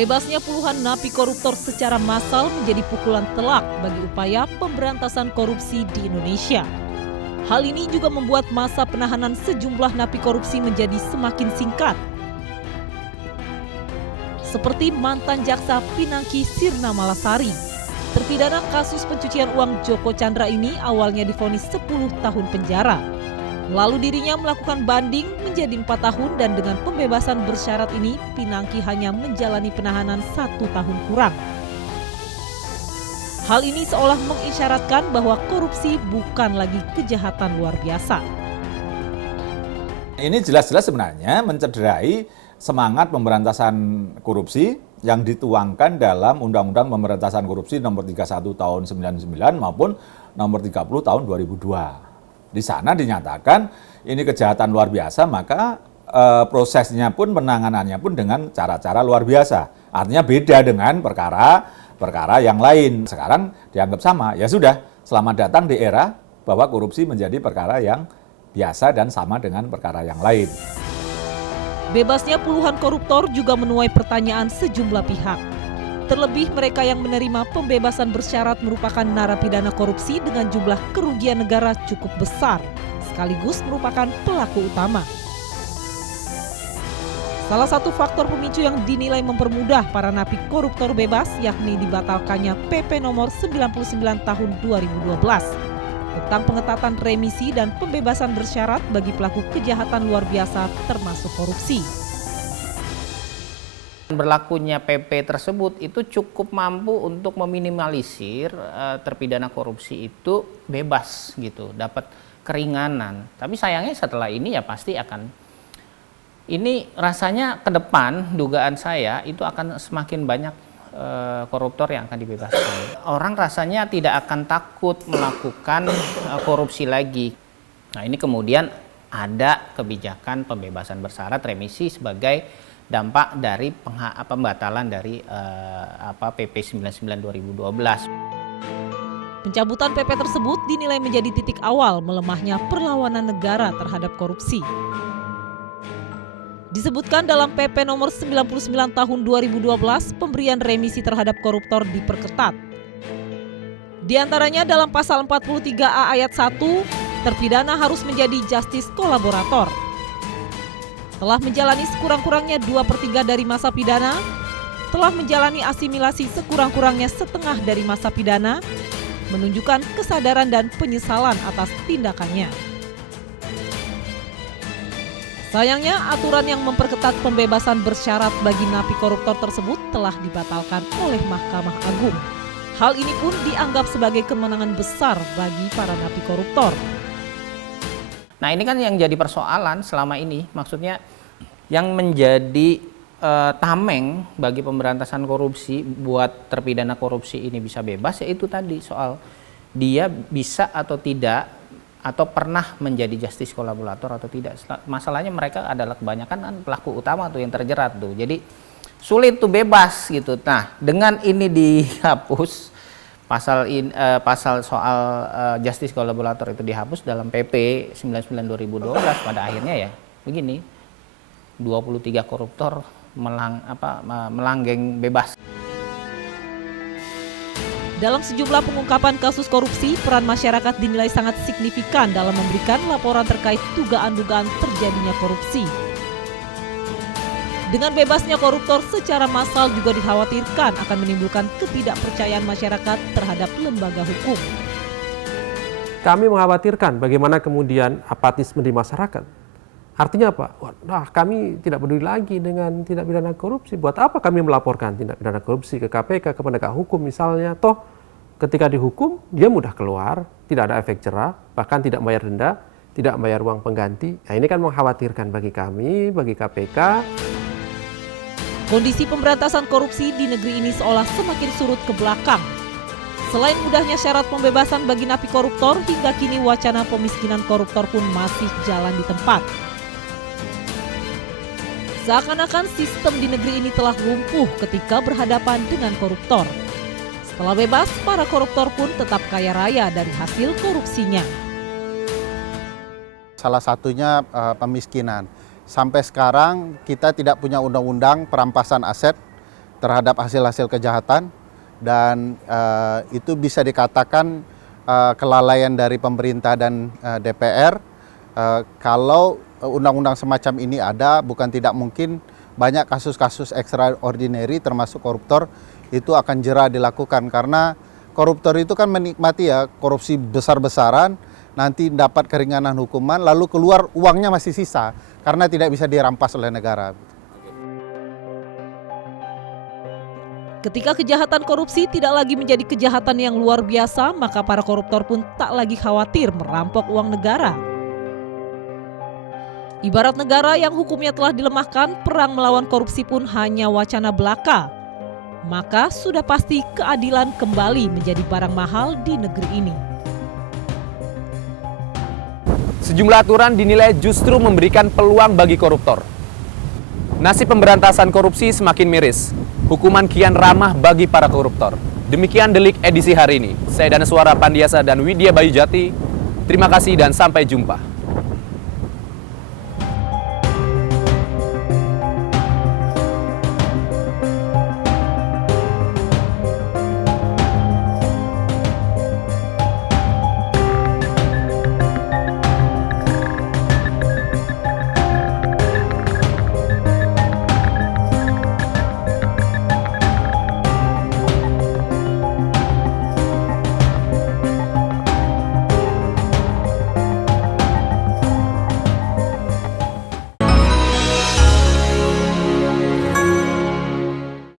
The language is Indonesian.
Bebasnya puluhan napi koruptor secara massal menjadi pukulan telak bagi upaya pemberantasan korupsi di Indonesia. Hal ini juga membuat masa penahanan sejumlah napi korupsi menjadi semakin singkat. Seperti mantan jaksa Pinangki Sirna Malasari. Terpidana kasus pencucian uang Joko Chandra ini awalnya divonis 10 tahun penjara. Lalu dirinya melakukan banding menjadi 4 tahun dan dengan pembebasan bersyarat ini Pinangki hanya menjalani penahanan 1 tahun kurang. Hal ini seolah mengisyaratkan bahwa korupsi bukan lagi kejahatan luar biasa. Ini jelas-jelas sebenarnya mencederai semangat pemberantasan korupsi yang dituangkan dalam Undang-Undang Pemberantasan Korupsi nomor 31 tahun 99 maupun nomor 30 tahun 2002. Di sana dinyatakan ini kejahatan luar biasa, maka prosesnya pun penanganannya pun dengan cara-cara luar biasa. Artinya beda dengan perkara yang lain. Sekarang dianggap sama. Ya sudah, selamat datang di era bahwa korupsi menjadi perkara yang biasa dan sama dengan perkara yang lain. Bebasnya puluhan koruptor juga menuai pertanyaan sejumlah pihak. Terlebih mereka yang menerima pembebasan bersyarat merupakan narapidana korupsi dengan jumlah kerugian negara cukup besar, sekaligus merupakan pelaku utama. Salah satu faktor pemicu yang dinilai mempermudah para napi koruptor bebas yakni dibatalkannya PP nomor 99 tahun 2012 tentang pengetatan remisi dan pembebasan bersyarat bagi pelaku kejahatan luar biasa termasuk korupsi. Berlakunya PP tersebut itu cukup mampu untuk meminimalisir terpidana korupsi itu bebas gitu, dapat keringanan. Tapi sayangnya setelah ini ya pasti akan, ini rasanya ke depan dugaan saya itu akan semakin banyak koruptor yang akan dibebaskan. Orang rasanya tidak akan takut melakukan korupsi lagi. Nah ini kemudian ada kebijakan pembebasan bersyarat remisi sebagai dampak dari pembatalan dari PP 99 2012. Pencabutan PP tersebut dinilai menjadi titik awal melemahnya perlawanan negara terhadap korupsi. Disebutkan dalam PP nomor 99 tahun 2012, pemberian remisi terhadap koruptor diperketat. Di antaranya dalam pasal 43A ayat 1, terpidana harus menjadi justice kolaborator. Telah menjalani sekurang-kurangnya 2/3 dari masa pidana, telah menjalani asimilasi sekurang-kurangnya setengah dari masa pidana, menunjukkan kesadaran dan penyesalan atas tindakannya. Sayangnya, aturan yang memperketat pembebasan bersyarat bagi napi koruptor tersebut telah dibatalkan oleh Mahkamah Agung. Hal ini pun dianggap sebagai kemenangan besar bagi para napi koruptor. Nah ini kan yang jadi persoalan selama ini, maksudnya yang menjadi tameng bagi pemberantasan korupsi buat terpidana korupsi ini bisa bebas, yaitu tadi soal dia bisa atau tidak, atau pernah menjadi justice kolaborator atau tidak. Masalahnya mereka adalah kebanyakan kan pelaku utama tuh yang terjerat tuh, jadi sulit tuh bebas gitu. Nah dengan ini dihapus, pasal soal justice kolaborator itu dihapus dalam PP 99 2012, pada akhirnya ya begini, 23 koruptor melanggeng bebas. Dalam sejumlah pengungkapan kasus korupsi, peran masyarakat dinilai sangat signifikan dalam memberikan laporan terkait dugaan-dugaan terjadinya korupsi. Dengan bebasnya koruptor secara massal juga dikhawatirkan akan menimbulkan ketidakpercayaan masyarakat terhadap lembaga hukum. Kami mengkhawatirkan bagaimana kemudian apatisme di masyarakat. Artinya apa? Nah, kami tidak peduli lagi dengan tindak pidana korupsi. Buat apa kami melaporkan tindak pidana korupsi ke KPK, ke penegak hukum misalnya? Toh ketika dihukum, dia mudah keluar, tidak ada efek jerah, bahkan tidak bayar denda, tidak bayar uang pengganti. Nah ini kan mengkhawatirkan bagi kami, bagi KPK. Kondisi pemberantasan korupsi di negeri ini seolah semakin surut ke belakang. Selain mudahnya syarat pembebasan bagi napi koruptor, hingga kini wacana pemiskinan koruptor pun masih jalan di tempat. Seakan-akan sistem di negeri ini telah lumpuh ketika berhadapan dengan koruptor. Setelah bebas, para koruptor pun tetap kaya raya dari hasil korupsinya. Salah satunya pemiskinan. Sampai sekarang kita tidak punya undang-undang perampasan aset terhadap hasil-hasil kejahatan, dan itu bisa dikatakan kelalaian dari pemerintah dan DPR. Kalau undang-undang semacam ini ada, bukan tidak mungkin banyak kasus-kasus extraordinary termasuk koruptor itu akan jera dilakukan, karena koruptor itu kan menikmati ya korupsi besar-besaran, nanti dapat keringanan hukuman, lalu keluar uangnya masih sisa karena tidak bisa dirampas oleh negara. Ketika kejahatan korupsi tidak lagi menjadi kejahatan yang luar biasa, maka para koruptor pun tak lagi khawatir merampok uang negara. Ibarat negara yang hukumnya telah dilemahkan, perang melawan korupsi pun hanya wacana belaka. Maka sudah pasti keadilan kembali menjadi barang mahal di negeri ini. Sejumlah aturan dinilai justru memberikan peluang bagi koruptor. Nasib pemberantasan korupsi semakin miris. Hukuman kian ramah bagi para koruptor. Demikian Delik edisi hari ini. Saya Danaswara Pandiasa dan Widya Bayu Jati. Terima kasih dan sampai jumpa.